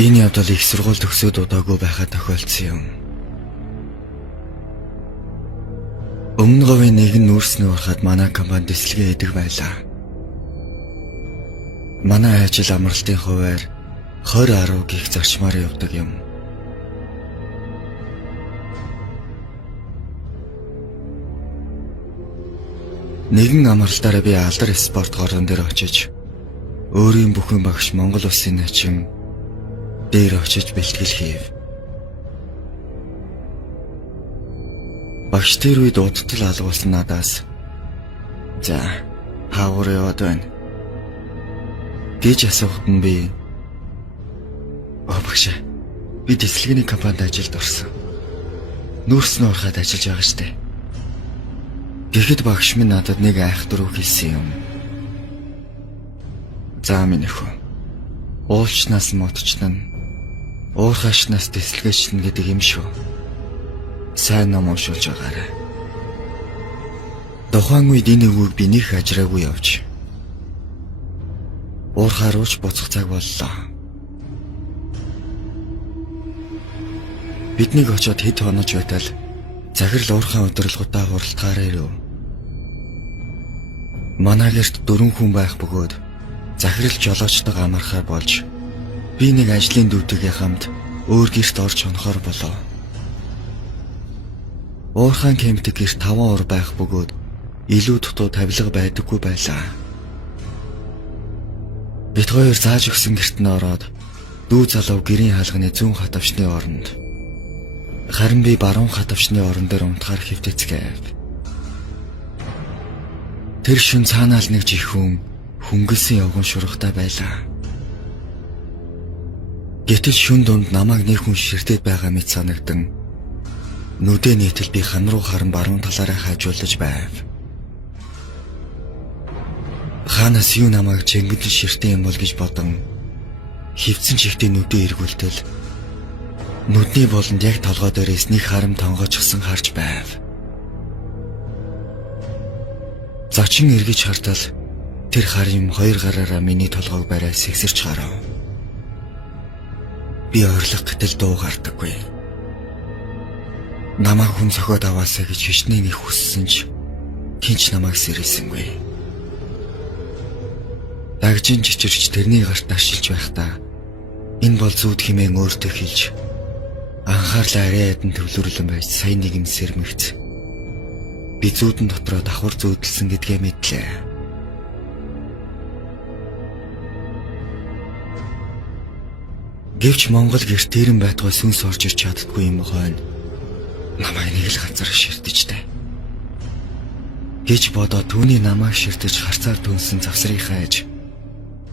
Энэ явдал их сургууль төгсөөд удаагүй байхад тохиолдсон юм. Өмнө говийн нэгэн нүүрсний урахад манай компани дэслэгээ хийдэг байлаа. Манай ажил амралтын хуваар 20-10 гих зарчмаар явдаг юм. Нэгэн амралтаараа би алдар спорт горон дээр очиж өөрийн бүхэн багш Монгол улсын начин дээр очиж бэлтгэл хийв. Багш тэр үед удтал алгуулсан надаас "За, хаагур яваад байна" гэж асуухад нь би "Багш, би дэслэгээний компанид ажилд орсон. Нүүрснээ ороход ажиллаж байгаа штэ." Гэхэд багш минь надад нэг айхтар үг хэлсэн юм. "За минь өхөө. Уулчнаас мотчтон, уурхашнаас дэслэгээчтэн гэдэг юм шүү. Сайн ном уншуулж байгаарай." Тухайн үед энэ үгийг би нэг ажраагүй явж уурхаар ууч буцах цаг боллоо. Биднийг очоод хэд хонож байтал захирал уурхайн удирдлагуудаа хуралдахаар ирэв. Манай гэрт 4 хүн байх бөгөөд захирал жолоочтойгоо амархаар болж би нэг ажлын дүүтэйгээ хамт өөр гэрт орж хонохоор болов. Уурхайн кемптэй гэрт 5 ор байх бөгөөд илүү дутуу тавилга байдаггүй байлаа. Бид хоёр зааж өгсөн гэрт нь ороод дүү залуу гэрийн хаалганы зүүн хатавшны оронд, харин би баруун хатавшны орон дээр унтахаар хэвтээцгээв. Тэр шин цаанаал нэг жихүүн хөнгөлсөн явган шургатай байлаа. Гэтэл шүн дунд намайг нэг хүн ширтээд байгаа мэт санагдан нүдэ нийтэл би хан руу харан баруун талаараа хажуулж байв. Ханаас юу намайг жингэн ширтээ юм бол гэж бодон хөвцөн чихтэй нүдэ эргүүлтэл нүдний болонд яг толгой дээрээс нэг харам тонгоочсон харж байв. Зочин эргэж хартал тэр харим хоёр гараараа миний толгойг барай сэгсэрч гарав. Би ойрлох гэтэл дуу гардаггүй. Намайг хүн зохиод аваасаа гэж хичнээн их хүссэн ч тэнч намайг сэрэлсэнгүй. Дагжин чичирч тэрний гарт ашиглаж байхдаа энэ бол зүуд хэмээн өөртөө хэлж анхаарлаа арай ядан төвлөрлөн байж сайн нэгэн сэрмэгц. Би зүүдэн дотроо давхар зүүдэлсэн гэдгээ мэдлээ. Гэвч Монгол гэрт тэрэн байтугай сүнс орж ирч чаддгүй юм хойно намайг нэг л газар ширтэж гэж бодоод түүний намайг ширтэж харцаар түнсэн завсрыг хайж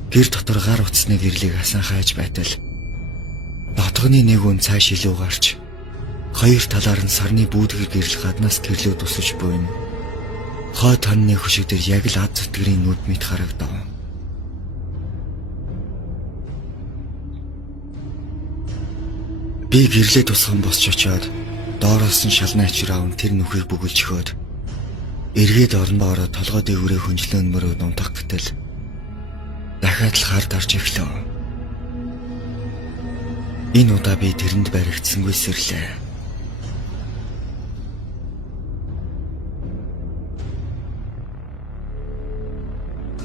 гэр дотор гар утасны гэрлийг хасан хайж байтал дотгоны нэг үн цааш илүү гарч хоёр талаар нь сарны бүүдгэр гэрэл гаднаас гэрлүү тусаж буйна. Хой тонны хөшиг дээр яг л ад зүтгэрийн нүд мэт харагдав. Би гэрлээ тусган босч очоод доороос нь шалны ачраав тэр нүхийг бүгэлж өгөөд эргээд орондоо ороод толгой дээгүүрээ хүнжлэн мөрөө унтах гэтэл дахиад л хар дарж эхлэв. Энэ удаа би тэрэнд баригдсангүй сэрлээ.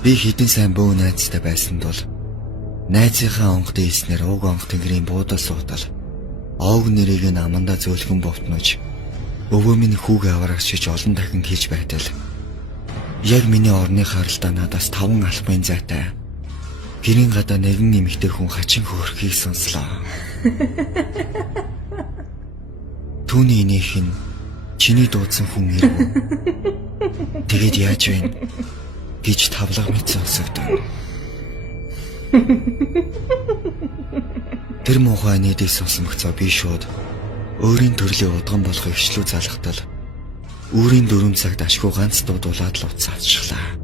Би хідэн сайн бөө найзтай байсан тул найзынхаа онгодын эснэр уг онг тэнгэрийн буудал суудал оог нэрийг нь амандаа зөөлгөн бовтнож өвөө минь хүүгээ аврагчиж олон дахин хийж байтал яг миний орны харалтаа надаас 5 албан зайтай гэрийн гадаа нэгэн эмэгтэй хүн хачин хөөрхийг сонслоо. Түүний нөх нь чиний дуудсан хүн ирв. Тэгээд яаж вэ гэж тавлага мэт сонсогдов. Тэр муухай нийдийг сонсомогцоо би шууд өөрийн төрлийн удган болохыг ичлүү залхтал үүрийн 4 цагт ашгүй ганц дуудуулаад л уцаачглаа.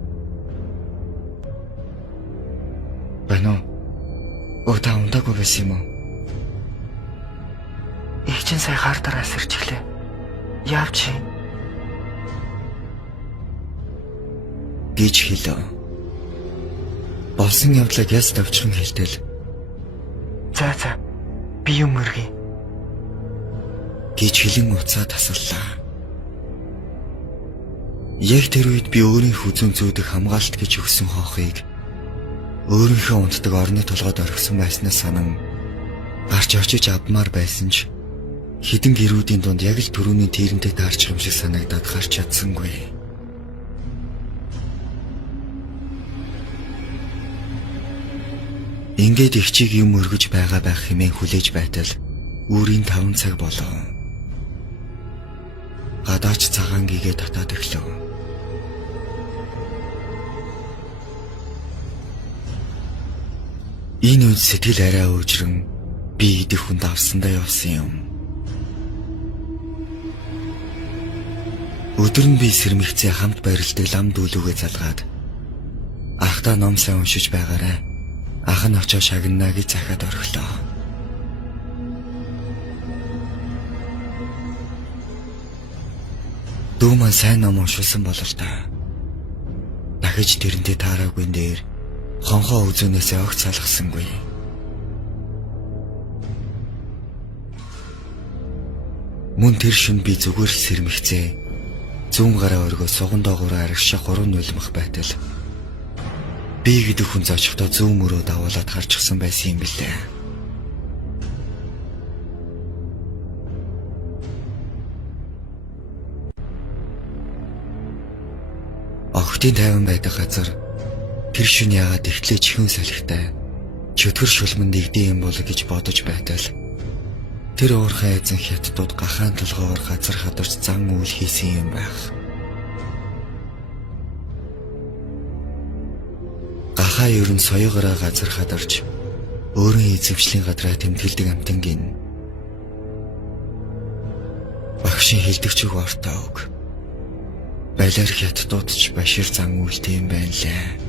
Бано өдөө ундаагүй байсан юм уу? Ээжин сая хар дараас ирчихлээ. Яавч гэж хэлв. Болсон явдлыг яс давчхан хэлтэл. За би юм өргөе. гэж хэлэн уцаад асуулаа. Яг тэр үед би өөрийнхөө зүүн зүүдэх хамгаалалт гэж өгсөн хоохыг өөрийнхөө унтдаг орны толгойд орхисон байснаас санан гарч очиж авмаар байсан ч хідэн гэрүүдийн дунд яг л түрүүний тэрнтэй таарчих юм шиг санагдаад гарч чадсангүй. Ингээд их чиг юм өргөж байгаа байх хэмээн хүлээж байтал үүрийн 5 цаг болов. Гадаач цагаан гээгээ татаад өглөө. Энэ үед сэтгэл арай өөжрөн би идэх хүнд авсандаа явсан юм. Өдөр нь би сэрмэгцээ хамт барилдаг лам дүүлүүгээ залгаад ахта ном сайн уншиж байгаарай. Ах нь очоо шагнана гэж захаад орхилоо. Дүүмэн сайн ном уншуулсан болол та. Дахиж тэрнтэй таараагүй дээр хонхоо үзүүнээсээ огт салгасангүй. Мөн тэр шин би зүгээр сэрмэгцээ зүүн гараа өргөө суган доогоороо арагшаа 3 нулимх байтал би гэдэг хүн зочихдоо зүүн мөрөө давуулаад гарчихсан байсан юм билээ. Охтын тайван байдаг газар тэр шин яагаад ихтлээ чихэн салхитай чөтгөр шулман дэгдээ юм бол гэж бодож байтал тэр уурхай эзэн хятадууд гахаан толгоор газар хадарч зан үйл хийсэн юм байх. Гахаа ерөн соёгороо газар хадарч өөрийн эзэмшлийн гадраа тэмдэглэдэг амтангийн багшийн хилдэгч үг ортоо үг. Балиар хятадууд ч башир зан үйлтэй юм байна лээ.